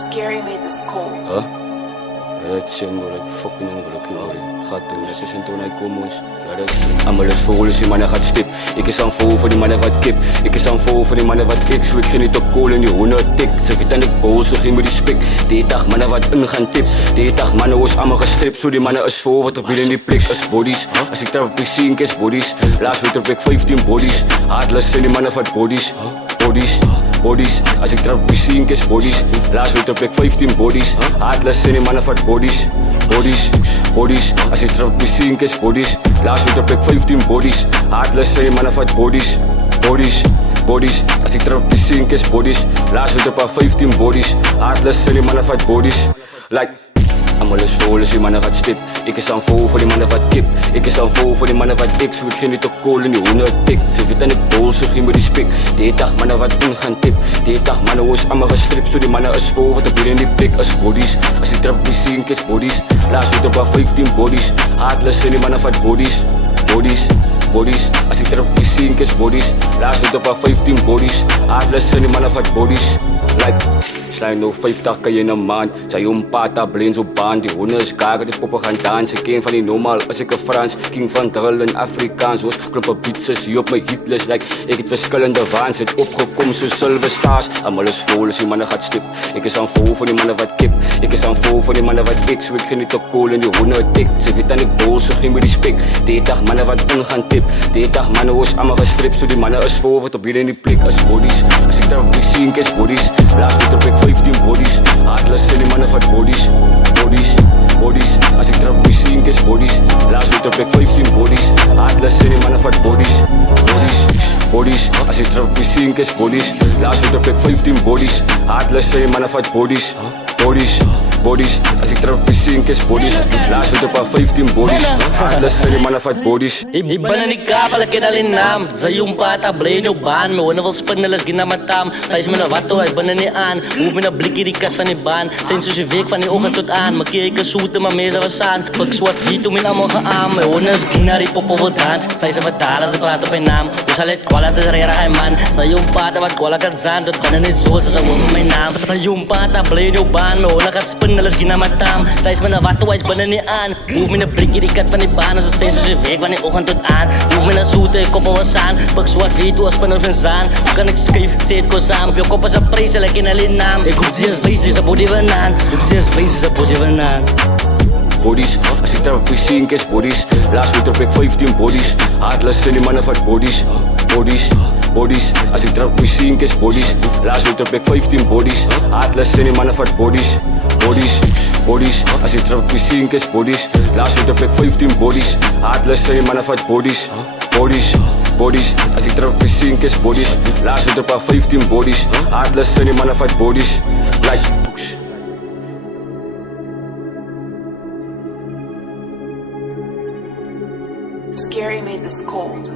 Scary made this cold. Huh? Dat symbol, like fucking ongeluk. Gaat doen, dat is een tonijn komens. Ja, dat is allemaal is vol, dus die mannen gaat stip. Ik is aan vol voor die mannen wat kip. Ik is aan vol voor die mannen wat ik. Zo ik ging niet op kool en die honden tik. Ze weet aan ik boos, zo ging me die spik. Die dag mannen wat ingaan tips. Die dag mannen was allemaal gestript. Zo die mannen is vol, wat op binnen die plik is bodies. Als ik trap op PC en kies bodies. Laatst weet op ik 15 bodies. Hardless zijn die mannen wat bodies. Bodies. Bodies, als ik trap op PC en kies bodies. Laatst weet op ik 15 bodies. Hardless zijn die mannen wat bodies. Bodies, bodies, als ik trap op PC en kies bodies. Laatst weet op ik 15 bodies. Hardless zijn die mannen wat bodies. Bodies, bodies, als ik trap op PC en kies bodies. Laatst weet op 15 bodies. Hardless zijn die mannen wat bodies. Like allemaal is vol, dus die mannen gaat stip. Ik is aan vol voor die mannen wat kip. Ik is aan vol voor die mannen wat ik. Zo ik ging niet op kool en die honden tik. Ze weet aan ik bol, zo ging me die spik. Die dag mannen wat ingaan tip. Die dag mannen was allemaal gestript. Zo die mannen is vol, wat op hier in die pik is bodies. Als ik trap op die scene, kies bodies. Laatst weet op 15 bodies. Hardless zijn die mannen wat bodies. Bodies, bodies, als ik trap op die scene, kies bodies. Laatst weet op 15 bodies. Hardless zijn die mannen wat bodies. Like Slijn nou 50 kan je in een maand. Zij een pata, brains op baan. Die honden is kager, die poppen gaan dansen. Ik ken van die normaal, als ik een Frans. King van drill en Afrikaans. Hoos kloppen beats, is hier op mijn hitlist. Like, ik het verschillende waans. Zit opgekomen zo silver stars. Allemaal is vol, dus die mannen gaat stip. Ik is aan vol voor die mannen wat kip. Ik is aan vol voor die mannen wat ik. Zo ik ging niet op kool en die honden tik. Ze weet aan ik bol, zo ging me die spik. Die dag mannen wat ingaan tip. Die dag mannen was allemaal gestript. Zo die mannen is vol, wat op hier in die plik is bodies. Als ik trap op die scene, kies bodies. Laatst weet op ik 15 bodies. Hardless zijn die mannen van bodies. Bodies, bodies. Als ik trap op die scene, kies bodies. Laatst weet op ik 15 bodies. Hardless zijn die mannen van bodies. Bodies, bodies. Als ik trap op die scene, kies bodies. Laatst weet op ik 15 bodies. Hardless zijn die mannen van bodies. Bodies, bodies. Als ik trap op die scene, kies bodies. Laatst weet op 15 bodies. Hardless zijn die mannen van bodies. Iba na ni Kapal, kinalinam. Sa yung pata, blame yung ban. May wana was pagnalas ginamatam. Size mo na wato, iba na ni an. Move na blikkie die kat van die baan. Zijn zo si week van die ogen tot aan. Makikik ka soete, maar mesa was aan. Pag swat vito, min amo geaan. May wana is ginari popo wat dans. Zij sa batala, dat klaat op een naam. Dus halit kwala sa rera kay man. Sa yung pata, wat kwala ka zan. Tot ka na niet zo sa woman may naam. Sa yung pata, blame yung ban. May wana ka spagnalas ginamatam. Size mo na wato, iba na ni an. Move na blikkie die kat van die baan. Sa zijn zo si week van die ogen tot aan. Move me na soete, koppel was aan. Pag swat vito, as panel van zaan. Hoe kan ik schrijf, zet het ko samen. Pio koppel sa prijs, like in alinam. Ik hoef ze wijze sa body vanaan. Ik ze wijze sa body vanaan. Bodies, als ik trap op PC en kies bodies. Laatst weet op ik 15 bodies. Hardless zijn die mannen van bodies. Bodies, bodies, als ik trap op PC en kies bodies. Laatst weet op ik 15 bodies. Hardless zijn die mannen van bodies. Bodies, bodies, als ik trap op PC en kies bodies. Laatst weet op ik 15 bodies. Hardless zijn die mannen van bodies. Bodies, bodies, als ik trap op PC en kies bodies. Laatst weet op 15 bodies. Hardless zijn die mannen van bodies. Like Scary made this cold.